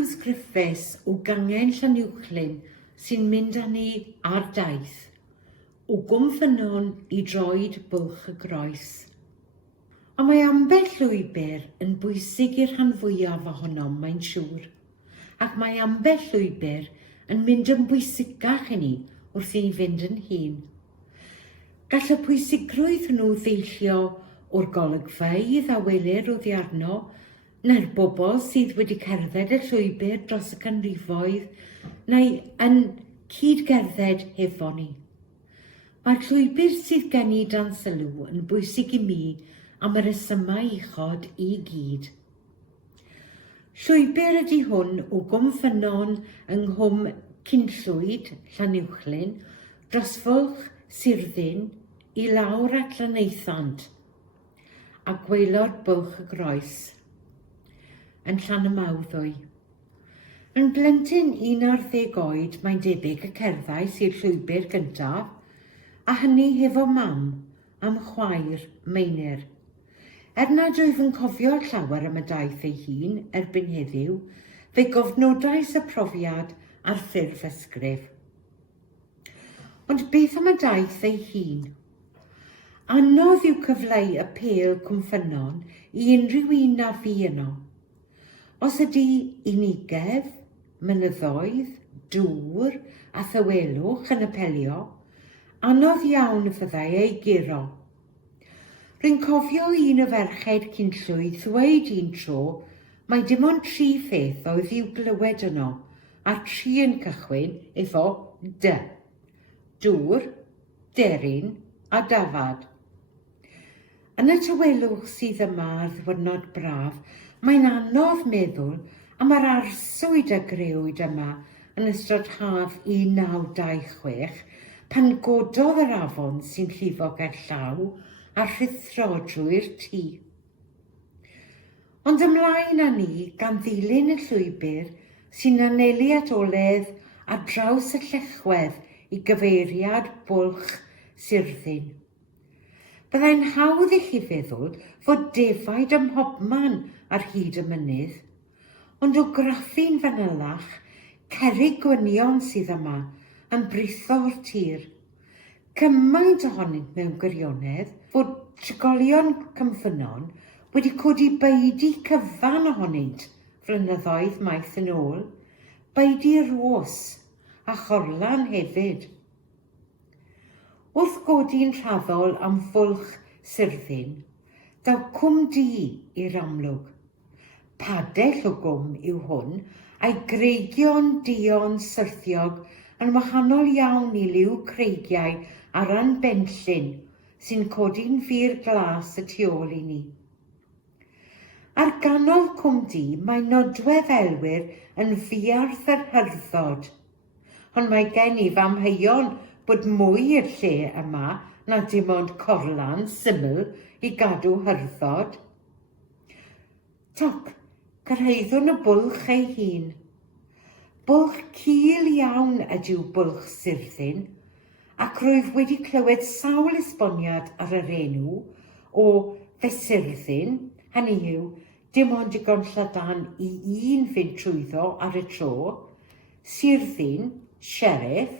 Beryl H Griffiths o gangen Llanuwchllyn sy'n mynd â ni ar Daith, o Gwmffynnon I droed Bwlch y Groes. A mae ambell llwybr yn bwysig i'r rhan fwyaf ohonom, mae'n siŵr, ac mae ambell llwybr yn mynd yn bwysicach I ni wrth I ni fynd yn hyn. Gall y pwysigrwydd nhw ddeillio o'r golygfeydd a welir oddi arno, na'r bobl sydd wedi cerdded y llwybr dros y canrifoedd neu yn cydgerdded hefo ni. Mae'r llwybr sydd gen I dan sylw yn bwysig I mi am y resymau uchod I gyd. Llwybr ydy hwn o Gwmffynnon yng Nghwm Cynllwyd, Llanuwchllyn, dros Bwlch, Sirddin, I lawr at Llaneithant, a gwaelod Bwlch y Groes, yn Llanuwchllyn. Yn blentyn 11 oed, mae'n debyg y cerddais i'r llwybr gyntaf, a hynny hefo mam am chwaer Meinir. Nad rwyf yn cofio llawer am y daith ei hun erbyn heddiw, fe gofnodais y profiad ar ffurf ysgrif. Ond beth am y daith ei hun? Anodd yw cyfleu y pêl Gwmffynnon I unrhyw un na fi yno. Os ydy unigedd, mynyddoedd, dŵr a thywelwch yn apelio, anodd iawn y fyddai ei giro. Rwy'n cofio un y ferched cynllwyd ddweud un tro mae dim ond 3 pheth oedd i'w glywed yno, a 3 yn cychwyn efo dy. Dŵr, deryn a dafad. Yn y tywelwch sydd yma ar ddiwrnod braf, mae'n anodd meddwl am yr arswyd a grewyd yma yn ystod haf 1926 pan gododd yr afon sy'n llifo ger llaw a rhithro drwy'r tŷ. Ond ymlaen â ni gan ddilyn y llwybr sy'n anelu at oledd ar draws y llechwedd I gyfeiriad Bwlch Sirddin. Byddai'n hawdd I chi feddwl fod defaid ym mhobman ar hyd y mynydd, ond o graffu'n fanylach, cerrig gwynion sydd yma yn britho'r tir. Cymaint ohonynt mewn gwirionedd fod trigolion Gwmffynnon wedi codi beidi cyfan ohonynt flynyddoedd maith yn ôl, beidi Ros a chorlan hefyd. Wrth godi'n raddol am Bwlch Sirddin, daw cwm du i'r amlwg. Padell o gwm yw hwn, a'i greigion duon syrthiog yn wahanol iawn I liw creigiau ar ran benllyn sy'n codi'n fur glas y tu ôl I ni. Ar ganol cwm du mae nodwedd elwyr yn fiarth yr hyrddod, ond mae gen I famheuon bod mwy i'r lle yma na dim ond corlan syml I gadw hyrddod. Toc, cyrhaeddwn y bwlch ei hun. Bwlch cul iawn ydyw Bwlch Sirddin, ac rwyf wedi clywed sawl esboniad ar yr enw o Fesyrddin, hynny yw, dim ond digon llydan I un fynd trwyddo ar y tro, Sirddin, Sheriff,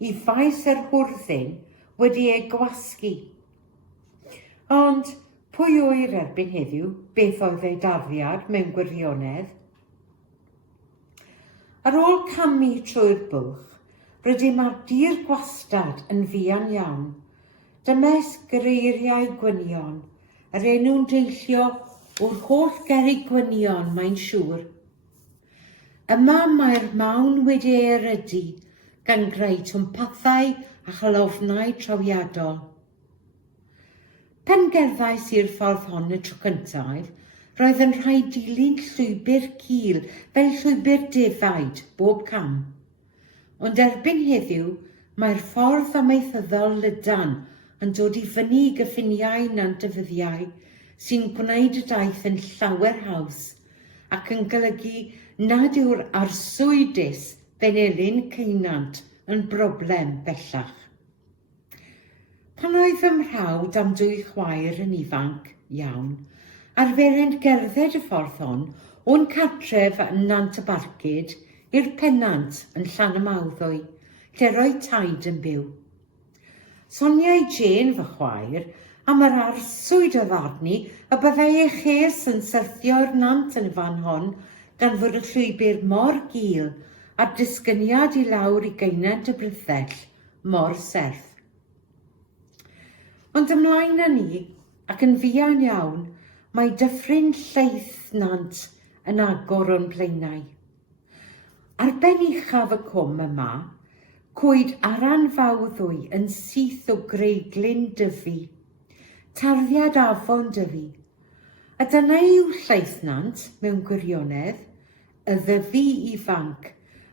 I faes yr hwrddin wedi ei gwasgu. Ond pwy wyr erbyn heddiw beth oedd ei dafliad mewn gwirionedd? Ar ôl camu trwy'r bwlch, rydym ar dir gwastad yn fuan iawn, dymes greiriau gwynion, yr enw'n deillio o'r holl gerrig gwynion mae'n siŵr. Yma mae'r mawn wedi ei erydu gan greu twmpathau a chalofnau trawiadol. Pen gerddais i'r ffordd hon y tro cyntaf, roedd yn rhaid dilyn llwybr cul fel llwybr defaid bob cam. Ond erbyn heddiw, mae'r ffordd amaethyddol lydan yn dod I fyny I gyffiniau nant y fyddiau sy'n gwneud y daith yn llawer haws ac yn golygu nad yw'r arswydus benelyn ceunant yn broblem bellach. Pan oedd fy mhrawd am 2 chwaer yn ifanc iawn, arferent gerdded y ffordd hon O'n cartref yn Nant y Barcud i'r pennant yn Llanuwchllyn, lle roedd taid yn byw. Soniai Jane fy chwaer am yr arswyd o ddarni y byddai ei ches yn syrthio'r nant yn y fan hon gan fod y llwybr mor gul a'r disgyniad i lawr i gaenant y Brythell mor serth. Ond ymlaen â ni, ac yn fuan iawn, mae dyffryn lleith nant yn agor o'n blaenau. Ar ben uchaf y cwm yma, cwyd aranfawddwy yn syth o greiglyn dyfu, tarddiad afon dyfu, a dyna yw lleithnant mewn gwirionedd, y ddyfu ifanc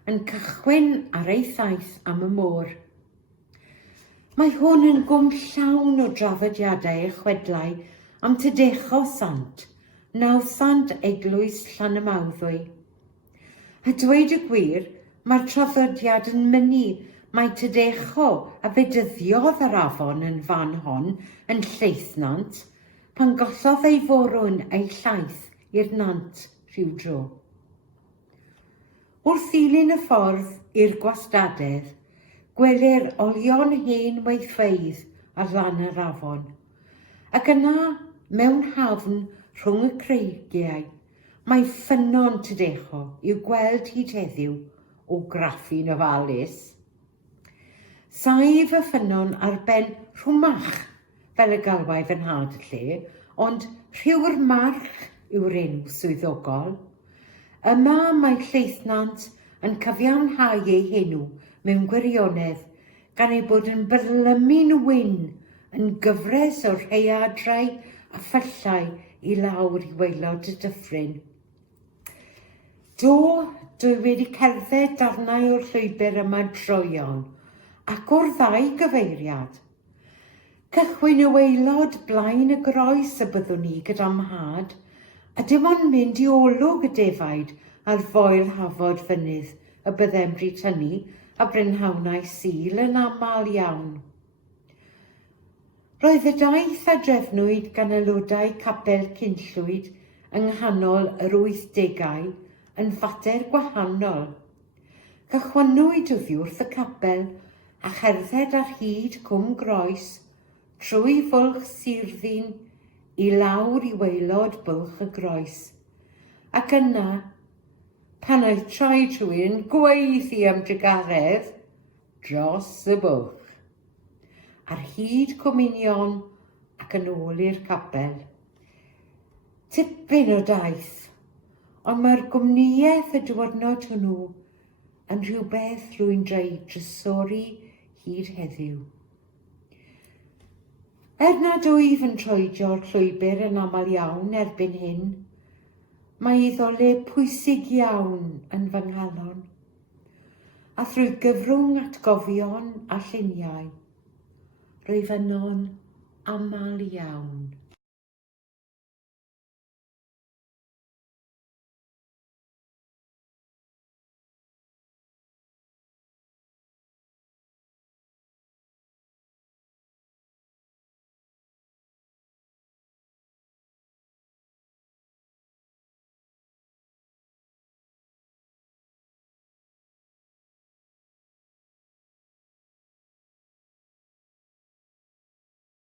yn cychwyn ar ei thaith am y môr. Mae hwn yn gwm llawn o draddodiadau a chwedlau am Tydecho Sant, nawsant eglwys Llanuwchllyn. A dweud y gwir, mae'r traddodiad yn mynnu mae Tydecho a fedyddiodd yr afon yn fan hon yn lleithnant pan gollodd ei forwn ei llaeth i'r nant rhyw dro. Wrth ddilyn y ffordd i'r gwastadedd, gwelir olion hen weithfeydd ar lan yr afon, ac yna, mewn hafn rhwng y creigiau, mae ffynnon Tydecho i'w gweld hyd heddiw o graffu'n ofalus. Saif y ffynnon ar ben rhwmach, fel y galwai fy nhad y lle, ond rhyw'r march yw'r enw swyddogol. Yma mae lleithnant yn cyfiawnhau ei henw mewn gwirionedd gan ei bod yn byrlymu'n wyn yn gyfres o rhaeadrau a phyllau i lawr i waelod y dyffryn. Dwi wedi cerdded darnau o'r llwybr yma droeon, ac o'r ddau gyfeiriad. Cychwyn y waelod blaen y groes y byddwn ni gyda mhad, a dim ond mynd i olwg y defaid ar foel hafod fynydd y byddem bryd hynny a brynhawnau sul yn aml iawn. Roedd y daith a drefnwyd gan aelodau capel Cynllwyd yng nghanol yr 80au yn fater gwahanol. Cychwynnwyd oddi wrth y capel a cherdded ar hyd Cwm Groes trwy Bwlch Sirddin i lawr i waelod Bwlch y Groes. Ac yna, pan oedd traed rhywun gweiddi am drigaredd dros y bwlch, ar hyd Cwminion ac yn ôl i'r capel. Tipyn o daith, ond mae'r gwmnïaeth y diwrnod hwnnw yn rhywbeth rwy'n drysori hyd heddiw. Nad wyf yn troedio'r llwybr yn aml iawn erbyn hyn, mae iddo le pwysig iawn yn fy nghalon, a thrwy gyfrwng atgofion a lluniau, rwyf yno'n aml iawn.